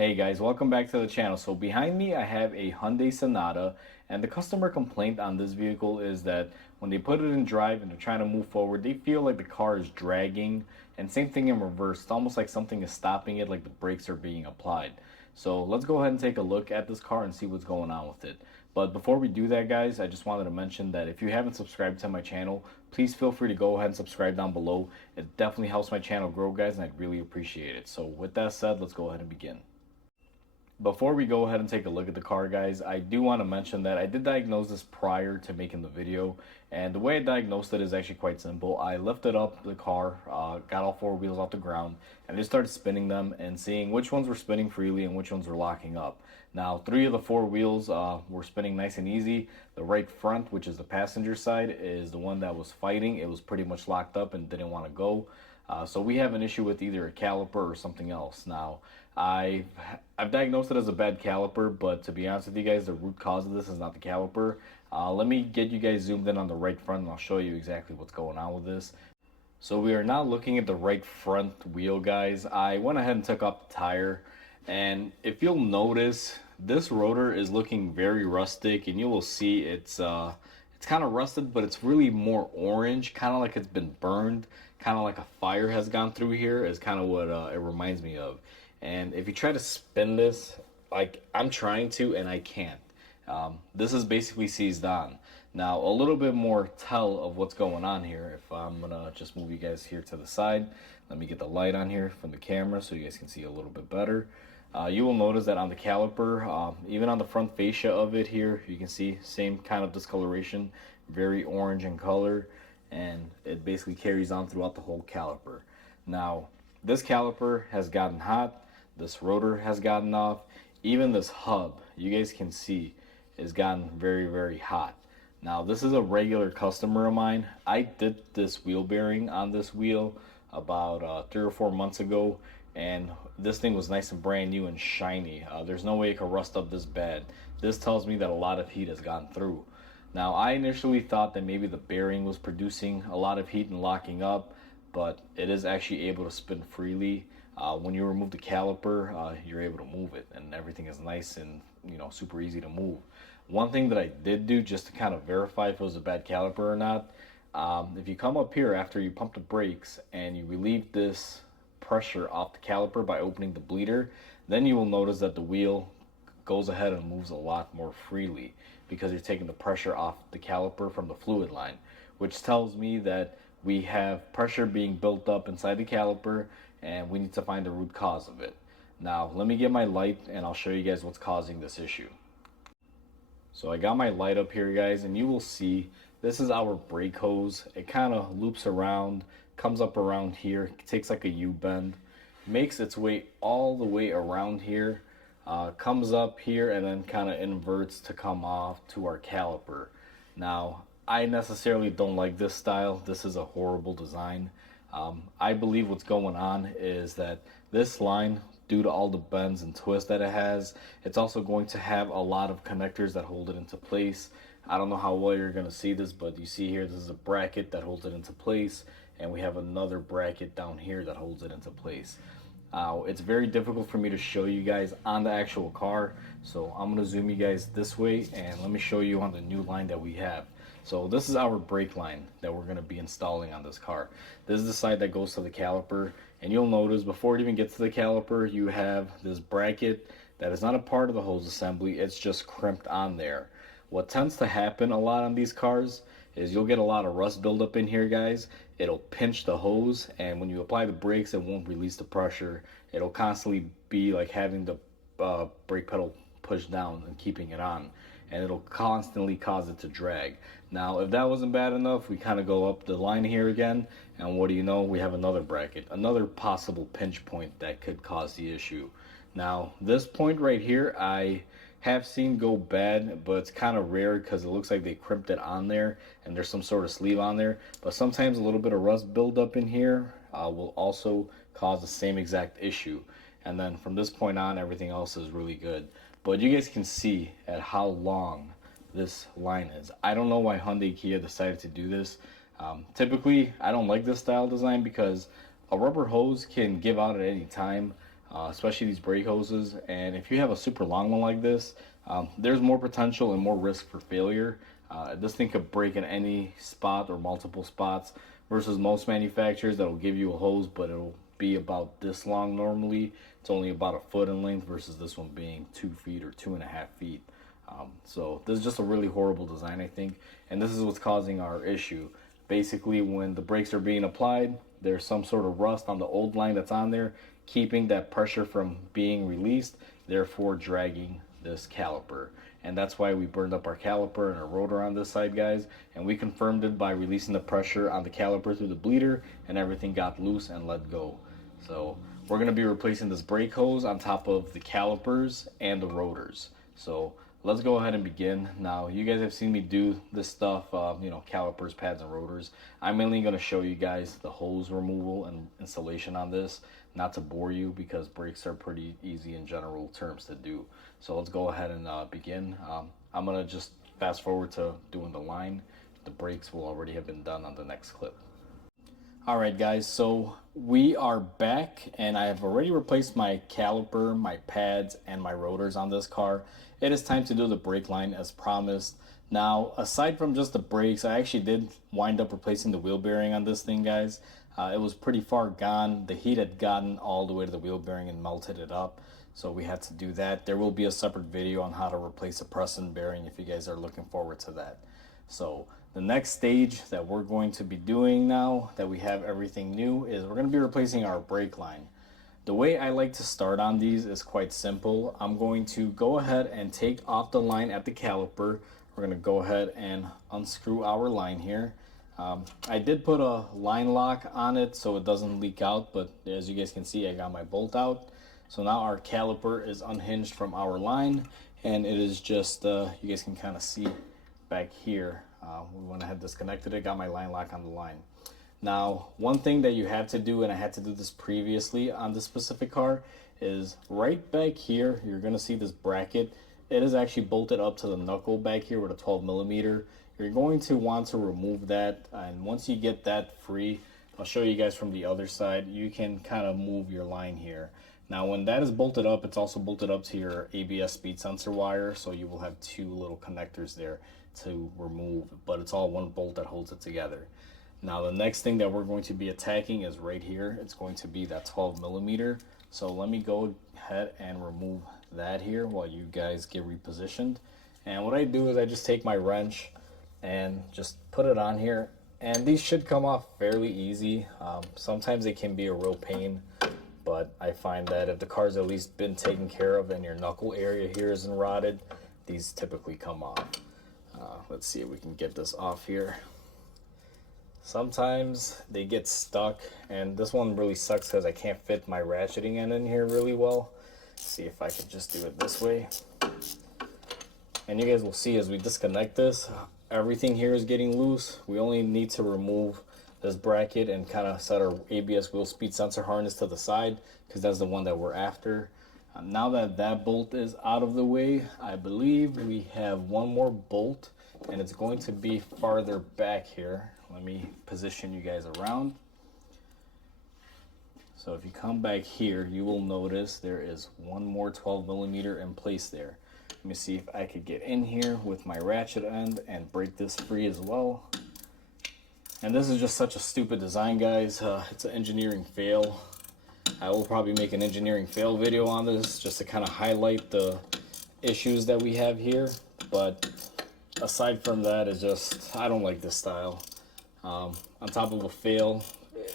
Hey guys, welcome back to the channel. So behind me I have a Hyundai Sonata, and the customer complaint on this vehicle is that when they put it in drive and they're trying to move forward, they feel like the car is dragging, and same thing in reverse. It's almost like something is stopping it, like the brakes are being applied. So let's go ahead and take a look at this car and see what's going on with it. But before we do that, guys, I just wanted to mention that if you haven't subscribed to my channel, please feel free to go ahead and subscribe down below. It definitely helps my channel grow, guys, and I'd really appreciate it. So with that said, let's go ahead and begin. Before we go ahead and take a look at the car, guys, I do want to mention that I did diagnose this prior to making the video, and the way I diagnosed it is actually quite simple. I lifted up the car, got all four wheels off the ground, and just started spinning them and seeing which ones were spinning freely and which ones were locking up. Now, three of the four wheels were spinning nice and easy. The right front, which is the passenger side, is the one that was fighting. It was pretty much locked up and didn't want to go. So we have an issue with either a caliper or something else. Now, I've diagnosed it as a bad caliper, but to be honest with you guys, the root cause of this is not the caliper. Let me get you guys zoomed in on the right front, and I'll show you exactly what's going on with this. So we are now looking at the right front wheel, guys. I went ahead and took off the tire, and if you'll notice, this rotor is looking very rustic, and you will see it's kind of rusted, but it's really more orange, kind of like it's been burned, kind of like a fire has gone through here, is kind of what it reminds me of. And if you try to spin this, like I'm trying to, and I can't. This is basically seized on. Now, a little bit more tell of what's going on here. If I'm gonna just move you guys here to the side, let me get the light on here from the camera so you guys can see a little bit better. You will notice that on the caliper, even on the front fascia of it here, you can see same kind of discoloration, very orange in color, and it basically carries on throughout the whole caliper. Now, this caliper has gotten hot, this rotor has gotten off, even this hub, you guys can see, has gotten very, very hot. Now, this is a regular customer of mine. I did this wheel bearing on this wheel about 3 or 4 months ago, and this thing was nice and brand new and shiny. There's no way it could rust up this bad. This tells me that a lot of heat has gone through. Now, I initially thought that maybe the bearing was producing a lot of heat and locking up, but it is actually able to spin freely. When you remove the caliper, you're able to move it, and everything is nice and super easy to move. One thing that I did do just to kind of verify if it was a bad caliper or not, if you come up here after you pump the brakes and you relieve this pressure off the caliper by opening the bleeder, then you will notice that the wheel goes ahead and moves a lot more freely because you're taking the pressure off the caliper from the fluid line, which tells me that we have pressure being built up inside the caliper and we need to find the root cause of it. Now, let me get my light and I'll show you guys what's causing this issue. So I got my light up here, guys, and you will see this is our brake hose. It kind of loops around, comes up around here, takes like a U-bend, makes its way all the way around here, comes up here, and then kind of inverts to come off to our caliper. Now, I necessarily don't like this style. This is a horrible design. I believe what's going on is that this line, due to all the bends and twists that it has, it's also going to have a lot of connectors that hold it into place. I don't know how well you're going to see this, but you see here, this is a bracket that holds it into place, and we have another bracket down here that holds it into place. It's very difficult for me to show you guys on the actual car, so I'm going to zoom you guys this way and let me show you on the new line that we have. So this is our brake line that we're going to be installing on this car. This is the side that goes to the caliper, and you'll notice before it even gets to the caliper, you have this bracket that is not a part of the hose assembly. It's just crimped on there. What tends to happen a lot on these cars is you'll get a lot of rust buildup in here, guys. It'll pinch the hose, and when you apply the brakes, it won't release the pressure. It'll constantly be like having the brake pedal pushed down and keeping it on, and it'll constantly cause it to drag. Now, if that wasn't bad enough, we kind of go up the line here again, and what do you know, we have another bracket, another possible pinch point that could cause the issue. Now, this point right here, I have seen go bad, but it's kind of rare because it looks like they crimped it on there and there's some sort of sleeve on there. But sometimes a little bit of rust buildup in here will also cause the same exact issue. And then from this point on, everything else is really good. But you guys can see at how long this line is. I don't know why Hyundai Kia decided to do this. Typically, I don't like this style design because a rubber hose can give out at any time. especially these brake hoses. And if you have a super long one like this, there's more potential and more risk for failure. This thing could break in any spot or multiple spots versus most manufacturers that'll give you a hose, but it'll be about this long normally. It's only about a foot in length versus this one being 2 feet or 2.5 feet. So this is just a really horrible design, I think, and this is what's causing our issue. Basically, when the brakes are being applied, there's some sort of rust on the old line that's on there, keeping that pressure from being released, therefore dragging this caliper. And that's why we burned up our caliper and our rotor on this side, guys. And we confirmed it by releasing the pressure on the caliper through the bleeder, and everything got loose and let go. So we're going to be replacing this brake hose on top of the calipers and the rotors. So let's go ahead and begin. Now, you guys have seen me do this stuff, calipers, pads, and rotors. I'm mainly going to show you guys the hose removal and installation on this, not to bore you because brakes are pretty easy in general terms to do. So let's go ahead and begin. I'm going to just fast forward to doing the line. The brakes will already have been done on the next clip. Alright guys, so we are back and I have already replaced my caliper, my pads, and my rotors on this car. It is time to do the brake line as promised. Now, aside from just the brakes, I actually did wind up replacing the wheel bearing on this thing, guys. It was pretty far gone. The heat had gotten all the way to the wheel bearing and melted it up. So we had to do that. There will be a separate video on how to replace a press-in bearing if you guys are looking forward to that. So the next stage that we're going to be doing now that we have everything new is we're going to be replacing our brake line. The way I like to start on these is quite simple. I'm going to go ahead and take off the line at the caliper. We're going to go ahead and unscrew our line here. I did put a line lock on it so it doesn't leak out, but as you guys can see, I got my bolt out. So now our caliper is unhinged from our line, and it is just, you guys can kind of see back here. We went ahead, disconnected it, got my line lock on the line. Now, one thing that you have to do, and I had to do this previously on this specific car, is right back here, you're going to see this bracket. It is actually bolted up to the knuckle back here with a 12mm. You're going to want to remove that, and once you get that free, I'll show you guys from the other side, you can kind of move your line here. Now, when that is bolted up, it's also bolted up to your ABS speed sensor wire, so you will have two little connectors there to remove, but it's all one bolt that holds it together. Now, the next thing that we're going to be attacking is right here. It's going to be that 12mm. So let me go ahead and remove that here while you guys get repositioned. And what I do is I just take my wrench and just put it on here, and these should come off fairly easy. Sometimes it can be a real pain, but I find that if the car's at least been taken care of and your knuckle area here isn't rotted, these typically come off. Let's see if we can get this off here. Sometimes they get stuck, and this one really sucks because I can't fit my ratcheting end in here really well. Let's see if I can just do it this way. And you guys will see as we disconnect this, everything here is getting loose. We only need to remove this bracket and kind of set our ABS wheel speed sensor harness to the side because that's the one that we're after. Now that that bolt is out of the way, I believe we have one more bolt, and it's going to be farther back here. Let me position you guys around. So if you come back here, you will notice there is one more 12mm in place there. Let me see if I could get in here with my ratchet end and break this free as well. And this is just such a stupid design, guys. It's an engineering fail. I will probably make an engineering fail video on this just to kind of highlight the issues that we have here. But aside from that, it's just, I don't like this style. On top of a fail,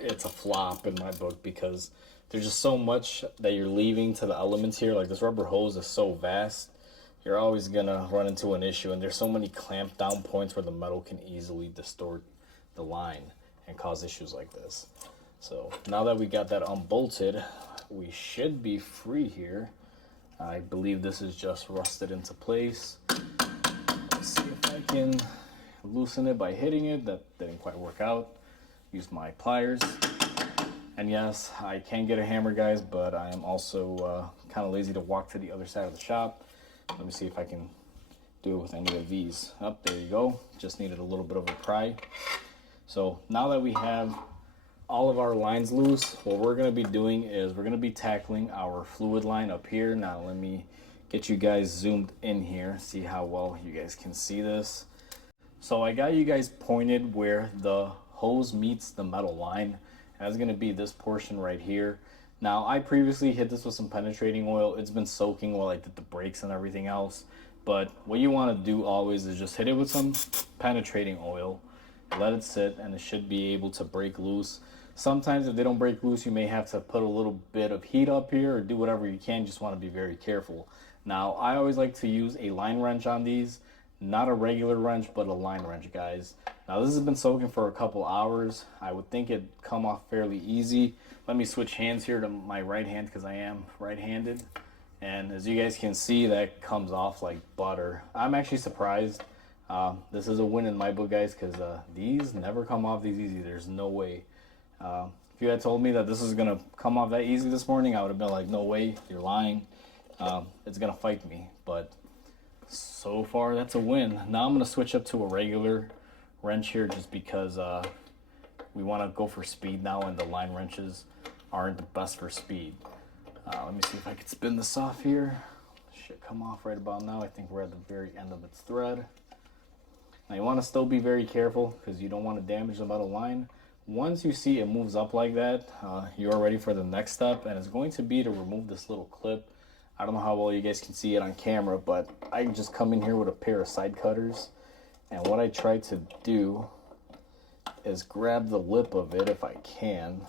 it's a flop in my book because there's just so much that you're leaving to the elements here. Like this rubber hose is so vast, you're always gonna run into an issue, and there's so many clamp down points where the metal can easily distort the line and cause issues like this. So now that we got that unbolted, we should be free here. I believe this is just rusted into place. Let's see if I can loosen it by hitting it. That didn't quite work out. Use my pliers. And yes, I can get a hammer, guys, but I am also kind of lazy to walk to the other side of the shop. Let me see if I can do it with any of these. There you go. Just needed a little bit of a pry. So now that we have all of our lines loose, what we're going to be doing is we're going to be tackling our fluid line up here. Now let me get you guys zoomed in here, see how well you guys can see this. So I got you guys pointed where the hose meets the metal line. That's going to be this portion right here. Now I previously hit this with some penetrating oil. It's been soaking while I did the brakes and everything else. But what you want to do always is just hit it with some penetrating oil, let it sit, and it should be able to break loose. Sometimes if they don't break loose, you may have to put a little bit of heat up here or do whatever you can. Just want to be very careful. Now I always like to use a line wrench on these, not a regular wrench, but a line wrench, guys. Now this has been soaking for a couple hours. I would think it'd come off fairly easy. Let me switch hands here to my right hand because I am right-handed. And as you guys can see, that comes off like butter. I'm actually surprised. This is a win in my book, guys, because these never come off these easy. There's no way. If you had told me that this is going to come off that easy this morning, I would have been like, no way, you're lying. It's going to fight me. But so far, that's a win. Now I'm going to switch up to a regular wrench here just because we want to go for speed now, and the line wrenches aren't the best for speed. Let me see if I can spin this off here. Should come off right about now. I think we're at the very end of its thread. Now you want to still be very careful because you don't want to damage the metal line. Once you see it moves up like that, you're ready for the next step, and it's going to be to remove this little clip. I don't know how well you guys can see it on camera, but I just come in here with a pair of side cutters, and what I try to do is grab the lip of it if I can.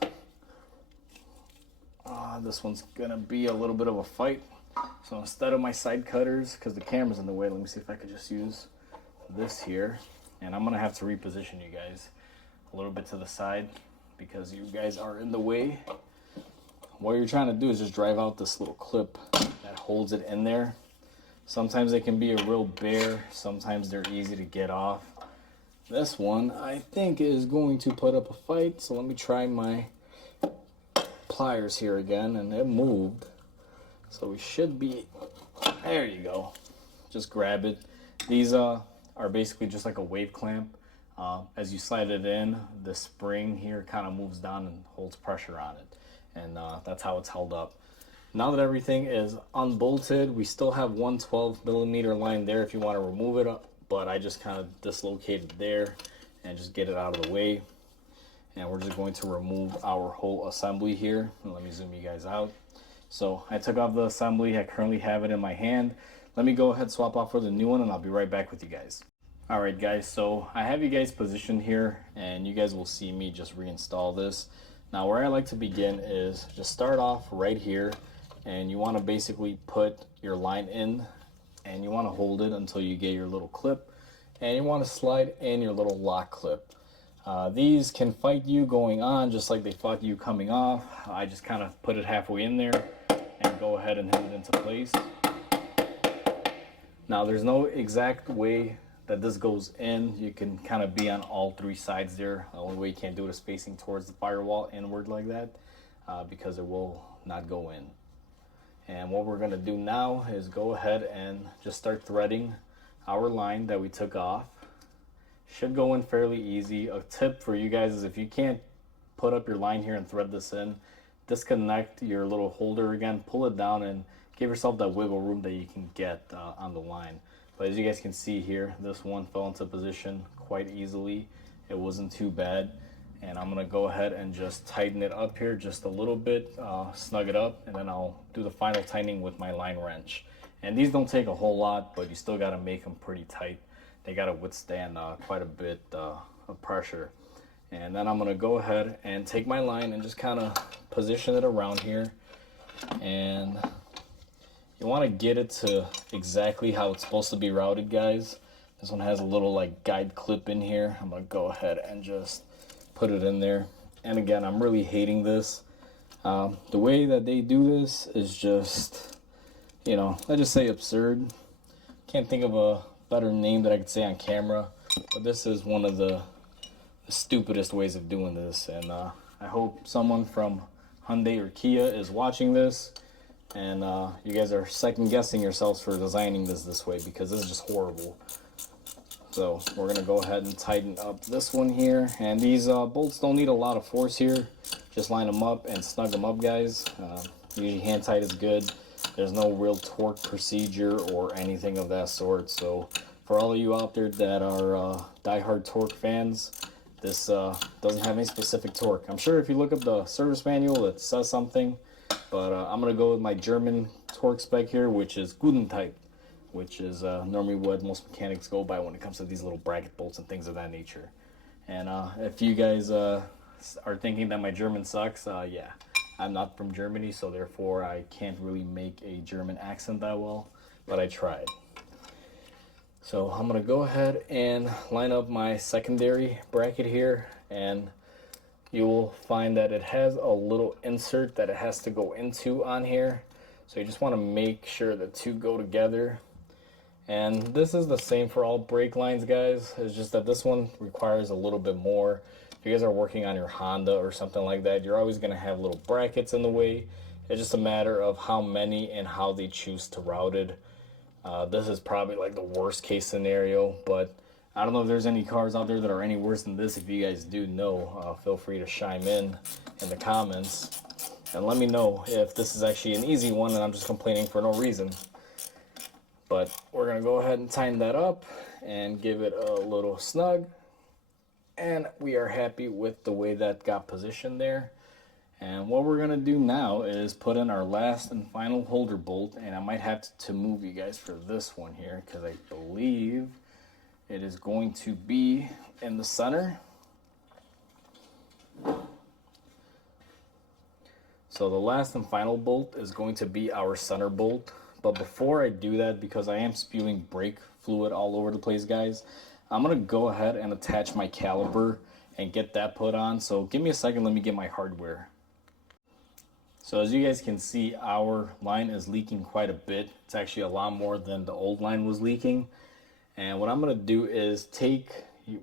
This one's gonna be a little bit of a fight. So instead of my side cutters, because the camera's in the way, let me see if I could just use this here. And I'm gonna have to reposition you guys a little bit to the side because you guys are in the way. What you're trying to do is just drive out this little clip that holds it in there. Sometimes they can be a real bear, sometimes they're easy to get off. This one I think is going to put up a fight, so let me try my pliers here again, and it moved. So we should be, there you go. Just grab it. These are basically just like a wave clamp. As you slide it in, the spring here kind of moves down and holds pressure on it. And that's how it's held up. Now that everything is unbolted, we still have one 12mm line there if you want to remove it, but I just kind of dislocated there and just get it out of the way. And we're just going to remove our whole assembly here. And let me zoom you guys out. So I took off the assembly. I currently have it in my hand. Let me go ahead, swap off for the new one, and I'll be right back with you guys. All right, guys, so I have you guys positioned here, and you guys will see me just reinstall this. Now, where I like to begin is just start off right here, and you want to basically put your line in, and you want to hold it until you get your little clip, and you want to slide in your little lock clip. These can fight you going on just like they fought you coming off. I just kind of put it halfway in there and go ahead and hit it into place. Now there's no exact way that this goes in. You can kind of be on all three sides there. The only way you can't do it is facing towards the firewall inward like that because it will not go in. And what we're going to do now is go ahead and just start threading our line that we took off. Should go in fairly easy. A tip for you guys is if you can't put up your line here and thread this in, disconnect your little holder again, pull it down, and give yourself that wiggle room that you can get on the line. But as you guys can see here, this one fell into position quite easily. It wasn't too bad. And I'm gonna go ahead and just tighten it up here just a little bit, snug it up, and then I'll do the final tightening with my line wrench. And these don't take a whole lot, but you still gotta make them pretty tight. They gotta withstand quite a bit of pressure. And then I'm gonna go ahead and take my line and just kind of position it around here. And you wanna get it to exactly how it's supposed to be routed, guys. This one has a little like guide clip in here. I'm gonna go ahead and just put it in there. And again, I'm really hating this. The way that they do this is just, you know, let's just say absurd. Can't think of a better name that I could say on camera, but this is one of the stupidest ways of doing this. And I hope someone from Hyundai or Kia is watching this, and you guys are second guessing yourselves for designing this way, because this is just horrible. So we're gonna go ahead and tighten up this one here. And these bolts don't need a lot of force here. Just line them up and snug them up, guys. Usually hand tight is good. There's no real torque procedure or anything of that sort. So for all of you out there that are diehard torque fans, this doesn't have any specific torque. I'm sure if you look up the service manual, it says something. But I'm going to go with my German torque spec here, which is Guten type, which is normally what most mechanics go by when it comes to these little bracket bolts and things of that nature. And if you guys are thinking that my German sucks, yeah, I'm not from Germany, so therefore I can't really make a German accent that well, but I tried. So I'm going to go ahead and line up my secondary bracket here, and you will find that it has a little insert that it has to go into on here. So you just want to make sure the two go together. And this is the same for all brake lines, guys. It's just that this one requires a little bit more. If you guys are working on your Honda or something like that, you're always going to have little brackets in the way. It's just a matter of how many and how they choose to route it. This is probably like the worst case scenario, but I don't know if there's any cars out there that are any worse than this. If you guys do know, feel free to chime in the comments and let me know if this is actually an easy one and I'm just complaining for no reason. But we're going to go ahead and tighten that up and give it a little snug. And we are happy with the way that got positioned there. And what we're going to do now is put in our last and final holder bolt. And I might have to move you guys for this one here because I believe it is going to be in the center. So the last and final bolt is going to be our center bolt. But before I do that, because I am spewing brake fluid all over the place, guys, I'm going to go ahead and attach my caliper and get that put on. So give me a second, let me get my hardware. So as you guys can see, our line is leaking quite a bit. It's actually a lot more than the old line was leaking. And what I'm going to do is take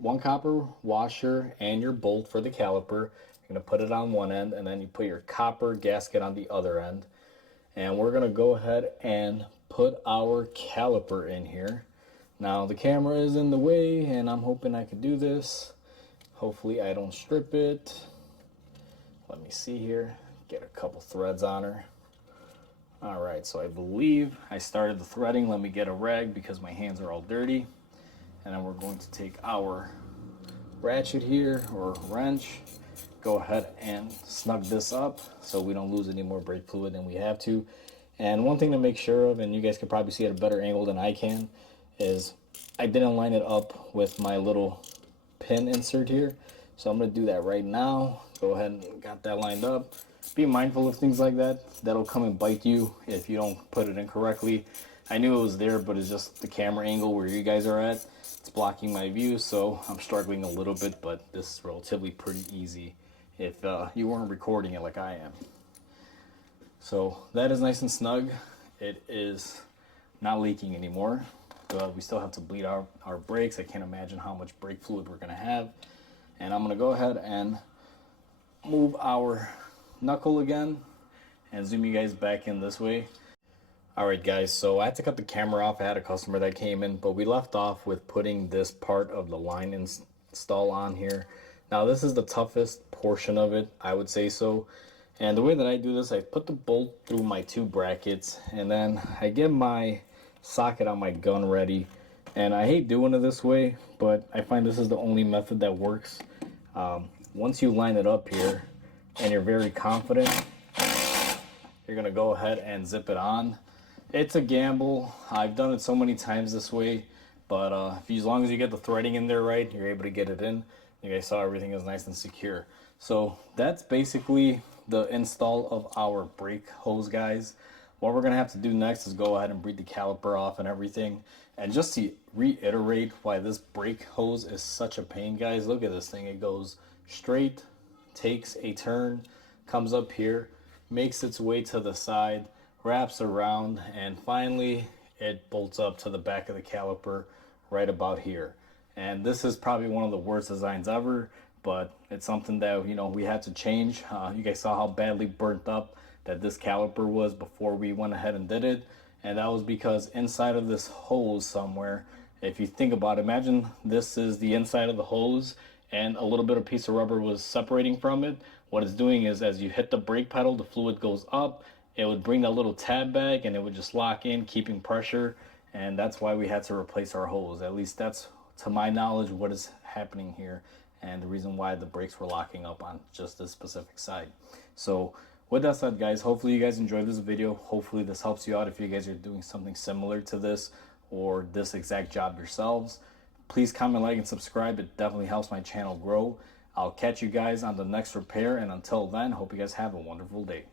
one copper washer and your bolt for the caliper. You're going to put it on one end, and then you put your copper gasket on the other end. And we're going to go ahead and put our caliper in here. Now the camera is in the way, and I'm hoping I can do this. Hopefully I don't strip it. Let me see here. Get a couple threads on her. All right, so I believe I started the threading. Let me get a rag because my hands are all dirty. And then we're going to take our ratchet here, or wrench, go ahead and snug this up so we don't lose any more brake fluid than we have to. And one thing to make sure of, and you guys can probably see at a better angle than I can, is I didn't line it up with my little pin insert here. So I'm going to do that right now. Go ahead and got that lined up. Be mindful of things like that. That'll come and bite you if you don't put it in correctly. I knew it was there, but it's just the camera angle where you guys are at. It's blocking my view, so I'm struggling a little bit, but this is relatively pretty easy if you weren't recording it like I am. So that is nice and snug. It is not leaking anymore. We still have to bleed out our brakes. I can't imagine how much brake fluid we're going to have. And I'm going to go ahead and move our knuckle again and zoom you guys back in this way. All right, guys, so I had to cut the camera off. I had a customer that came in, but we left off with putting this part of the line install on here. Now this is the toughest portion of it, I would say so. And the way that I do this, I put the bolt through my two brackets, and then I get my socket on my gun ready. And I hate doing it this way, but I find this is the only method that works. Once you line it up here and you're very confident, you're gonna go ahead and zip it on. It's a gamble. I've done it so many times this way, but as long as you get the threading in there right, you're able to get it in. You guys saw everything is nice and secure. So that's basically the install of our brake hose, guys. What we're gonna have to do next is go ahead and breathe the caliper off and everything. And just to reiterate why this brake hose is such a pain, guys, look at this thing. It goes straight, takes a turn, comes up here, makes its way to the side, wraps around, and finally it bolts up to the back of the caliper right about here. And this is probably one of the worst designs ever, but it's something that, you know, we had to change. You guys saw how badly burnt up that this caliper was before we went ahead and did it. And that was because inside of this hose somewhere If you think about it, imagine this is the inside of the hose and a little bit of piece of rubber was separating from it. What it's doing is as you hit the brake pedal, the fluid goes up. It would bring that little tab back and it would just lock in, keeping pressure. And that's why we had to replace our hose. At least that's, to my knowledge, what is happening here and the reason why the brakes were locking up on just this specific side. So with that said, guys, hopefully you guys enjoyed this video. Hopefully this helps you out if you guys are doing something similar to this or this exact job yourselves. Please comment, like, and subscribe. It definitely helps my channel grow. I'll catch you guys on the next repair, and until then, hope you guys have a wonderful day.